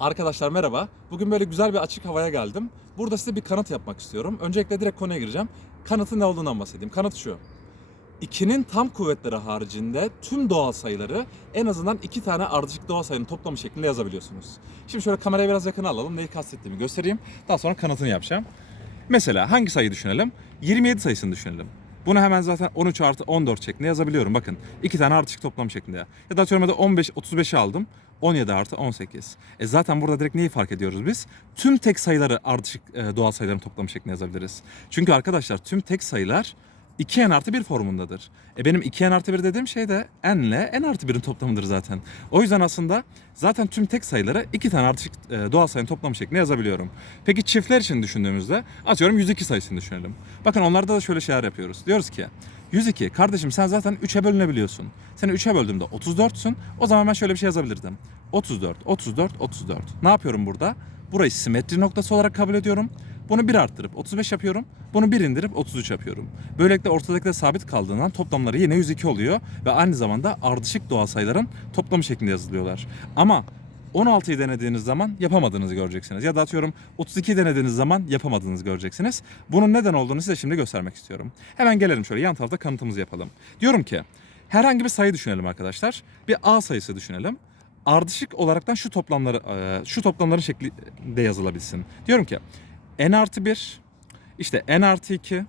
Arkadaşlar merhaba. Bugün böyle güzel bir açık havaya geldim. Burada size bir kanıt yapmak istiyorum. Öncelikle direkt konuya gireceğim. Kanıtın ne olduğundan bahsedeyim. Kanıt şu. 2'nin tam kuvvetleri haricinde tüm doğal sayıları en azından iki tane ardışık doğal sayının toplamı şeklinde yazabiliyorsunuz. Şimdi şöyle kameraya biraz yakına alalım. Neyi kastettiğimi göstereyim. Daha sonra kanıtını yapacağım. Mesela hangi sayıyı düşünelim? 27 sayısını düşünelim. Bunu hemen zaten 13 artı 14 şeklinde yazabiliyorum. Bakın iki tane ardışık toplam şeklinde. Ya da atıyorum hadi 15, 35'i aldım. 17 artı 18. E zaten burada direkt neyi fark ediyoruz biz? Tüm tek sayıları ardışık e, doğal sayıların toplamı şeklinde yazabiliriz. Çünkü arkadaşlar tüm tek sayılar 2n artı 1 formundadır. E benim 2n artı 1 dediğim şey de n ile n artı 1'in toplamıdır zaten. O yüzden aslında zaten tüm tek sayıları iki tane ardışık e, doğal sayının toplamı şeklinde yazabiliyorum. Peki çiftler için düşündüğümüzde atıyorum 102 sayısını düşünelim. Bakın onlarda da şöyle şeyler yapıyoruz. Diyoruz ki 102 kardeşim sen zaten 3'e bölünebiliyorsun. Seni 3'e böldüğümde 34'sün. O zaman ben şöyle bir şey yazabilirdim. 34, 34, 34. Ne yapıyorum burada? Burayı simetri noktası olarak kabul ediyorum. Bunu 1 arttırıp 35 yapıyorum. Bunu 1 indirip 33 yapıyorum. Böylelikle ortadakiler sabit kaldığından toplamları yine 102 oluyor. Ve aynı zamanda ardışık doğal sayıların toplamı şeklinde yazılıyorlar. Ama 16'yı denediğiniz zaman yapamadığınızı göreceksiniz. Ya da atıyorum 32'yi denediğiniz zaman yapamadığınızı göreceksiniz. Bunun neden olduğunu size şimdi göstermek istiyorum. Hemen gelelim şöyle yan tarafta kanıtımızı yapalım. Diyorum ki herhangi bir sayı düşünelim arkadaşlar. Bir A sayısı düşünelim. Ardışık olaraktan şu toplamları şu toplamların şeklinde yazılabilsin. Diyorum ki n artı 1 işte n artı 2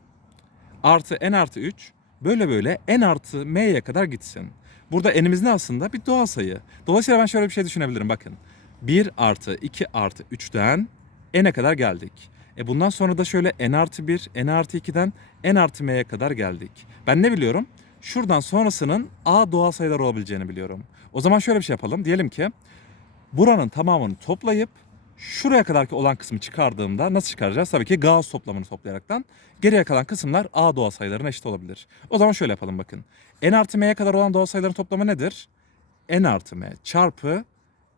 artı n artı 3 böyle böyle n artı m'ye kadar gitsin. Burada n'imiz ne aslında? Bir doğal sayı. Dolayısıyla ben şöyle bir şey düşünebilirim bakın. 1 artı 2 artı 3'ten n'e kadar geldik. E bundan sonra da şöyle n artı 1, n artı 2'den n artı m'ye kadar geldik. Ben ne biliyorum? Şuradan sonrasının a doğal sayılar olabileceğini biliyorum. O zaman şöyle bir şey yapalım. Diyelim ki buranın tamamını toplayıp şuraya kadarki olan kısmı çıkardığımda nasıl çıkaracağız? Tabii ki Gauss toplamını toplayaraktan geriye kalan kısımlar A doğal sayılarına eşit olabilir. O zaman şöyle yapalım bakın. N artı M'ye kadar olan doğal sayıların toplamı nedir? N artı M çarpı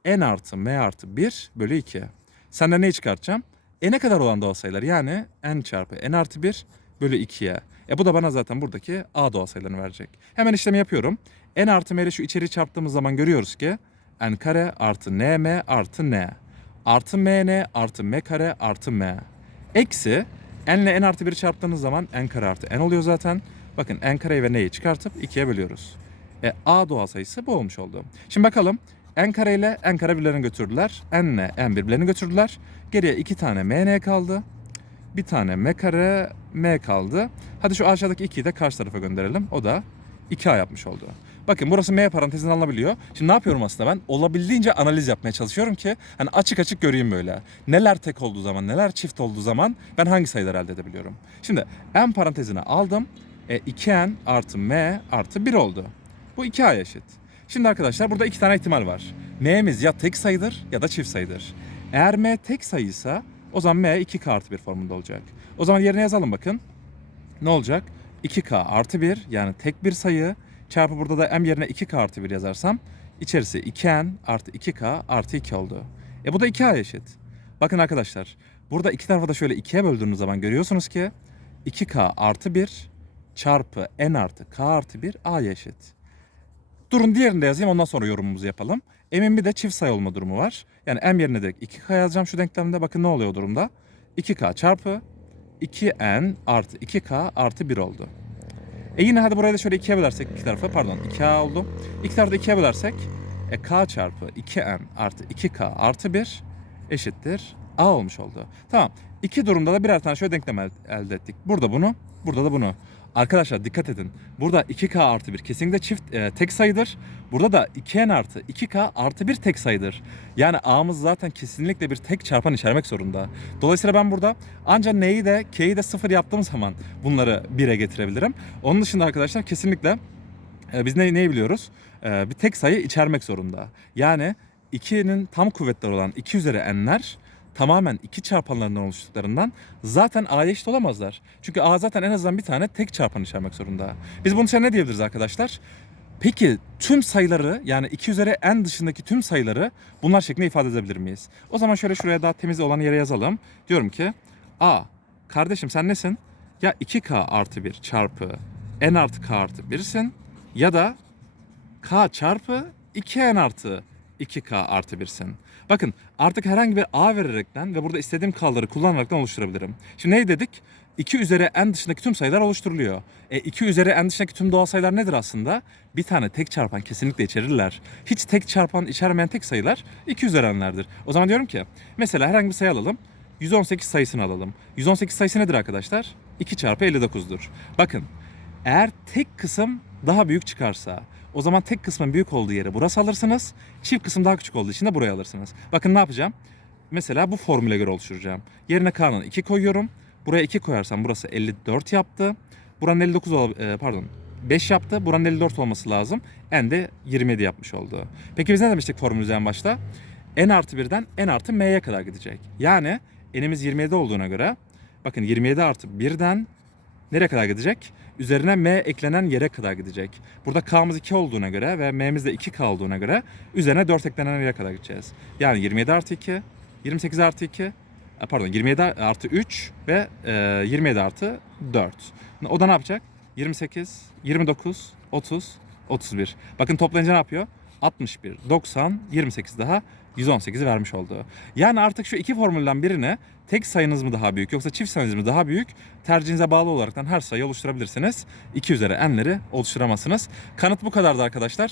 N artı M artı 1 bölü 2. Senden neyi çıkartacağım? N'e kadar olan doğal sayılar yani N çarpı N artı 1 bölü 2'ye. E bu da bana zaten buradaki A doğal sayılarını verecek. Hemen işlemi yapıyorum. N artı M ile şu içeri çarptığımız zaman görüyoruz ki N kare artı NM artı N artı mn artı m kare artı m. Eksi n ile n artı 1'i çarptığınız zaman n kare artı n oluyor zaten. Bakın n kareyi ve n'yi çıkartıp 2'ye bölüyoruz. E, a doğal sayısı bu olmuş oldu. Şimdi bakalım n kare ile n kare birbirlerini götürdüler. n ile n birbirlerini götürdüler. Geriye 2 tane mn kaldı. Bir tane m kare m kaldı. Hadi şu aşağıdaki 2'yi de karşı tarafa gönderelim. O da 2a yapmış oldu. Bakın burası M parantezine alınabiliyor. Şimdi ne yapıyorum aslında ben? Olabildiğince analiz yapmaya çalışıyorum ki hani açık açık göreyim böyle. Neler tek olduğu zaman, neler çift olduğu zaman ben hangi sayıları elde edebiliyorum. Şimdi M parantezine aldım. E, 2N artı M artı 1 oldu. Bu 2A eşit. Şimdi arkadaşlar burada iki tane ihtimal var. M'miz ya tek sayıdır ya da çift sayıdır. Eğer M tek sayıysa o zaman M 2K artı 1 formunda olacak. O zaman yerine yazalım bakın. Ne olacak? 2K artı 1 yani tek bir sayı çarpı burada da m yerine 2k artı 1 yazarsam içerisi 2n artı 2k artı 2 oldu. E bu da 2a eşit. Bakın arkadaşlar burada iki tarafı da şöyle 2'ye böldüğünüz zaman görüyorsunuz ki 2k artı 1 çarpı n artı k artı 1 a eşit. Durun diğerini de yazayım ondan sonra yorumumuzu yapalım. M'in bir de çift sayı olma durumu var. Yani m yerine direkt 2k yazacağım şu denklemde. Bakın ne oluyor durumda? 2k çarpı 2n artı 2k artı 1 oldu. E yine hadi burayı da şöyle ikiye bölersek iki tarafı pardon 2a oldu. İki tarafı da ikiye bölersek e, k çarpı 2n artı 2k artı 1 eşittir a olmuş oldu. Tamam. İki durumda da birer tane şöyle denklem el- elde ettik. Burada bunu, burada da bunu. Arkadaşlar dikkat edin. Burada 2k artı 1 kesinlikle çift e, tek sayıdır. Burada da 2n artı 2k artı 1 tek sayıdır. Yani a'mız zaten kesinlikle bir tek çarpan içermek zorunda. Dolayısıyla ben burada ancak n'yi de k'yi de sıfır yaptığım zaman bunları 1'e getirebilirim. Onun dışında arkadaşlar kesinlikle e, biz ne, neyi biliyoruz? E, bir tek sayı içermek zorunda. Yani 2'nin tam kuvvetleri olan 2 üzeri n'ler tamamen iki çarpanlarından oluştuklarından zaten a'ya eşit olamazlar. Çünkü a zaten en azından bir tane tek çarpan içermek zorunda. Biz bunun için ne diyebiliriz arkadaşlar? Peki tüm sayıları yani 2 üzeri n dışındaki tüm sayıları bunlar şeklinde ifade edebilir miyiz? O zaman şöyle şuraya daha temiz olan yere yazalım. Diyorum ki a kardeşim sen nesin? Ya 2k artı 1 çarpı n artı k artı 1'sin ya da k çarpı 2n artı 2k artı 1'sin. Bakın artık herhangi bir a vererekten ve burada istediğim k'ları kullanaraktan oluşturabilirim. Şimdi ne dedik? 2 üzeri n dışındaki tüm sayılar oluşturuluyor. E 2 üzeri n dışındaki tüm doğal sayılar nedir aslında? Bir tane tek çarpan kesinlikle içerirler. Hiç tek çarpan içermeyen tek sayılar 2 üzeri n'lerdir. O zaman diyorum ki mesela herhangi bir sayı alalım. 118 sayısını alalım. 118 sayısı nedir arkadaşlar? 2 çarpı 59'dur. Bakın eğer tek kısım daha büyük çıkarsa o zaman tek kısmın büyük olduğu yere burası alırsınız. Çift kısım daha küçük olduğu için de buraya alırsınız. Bakın ne yapacağım? Mesela bu formüle göre oluşturacağım. Yerine k'nın 2 koyuyorum. Buraya 2 koyarsam burası 54 yaptı. Buranın 59 ol- e, pardon 5 yaptı. Buranın 54 olması lazım. N de 27 yapmış oldu. Peki biz ne demiştik formülümüzden en başta? N artı 1'den N artı M'ye kadar gidecek. Yani N'imiz 27 olduğuna göre bakın 27 artı 1'den nereye kadar gidecek? Üzerine M eklenen yere kadar gidecek. Burada K'mız 2 olduğuna göre ve M'miz de 2K olduğuna göre üzerine 4 eklenen yere kadar gideceğiz. Yani 27 artı 2, 28 artı 2, e, pardon 27 artı 3 ve e, 27 artı 4. O da ne yapacak? 28, 29, 30, 31. Bakın toplayınca ne yapıyor? 61, 90, 28 daha 118'i vermiş oldu. Yani artık şu iki formülden birini tek sayınız mı daha büyük yoksa çift sayınız mı daha büyük tercihinize bağlı olaraktan her sayı oluşturabilirsiniz. 2 üzeri n'leri oluşturamazsınız. Kanıt bu kadardı arkadaşlar.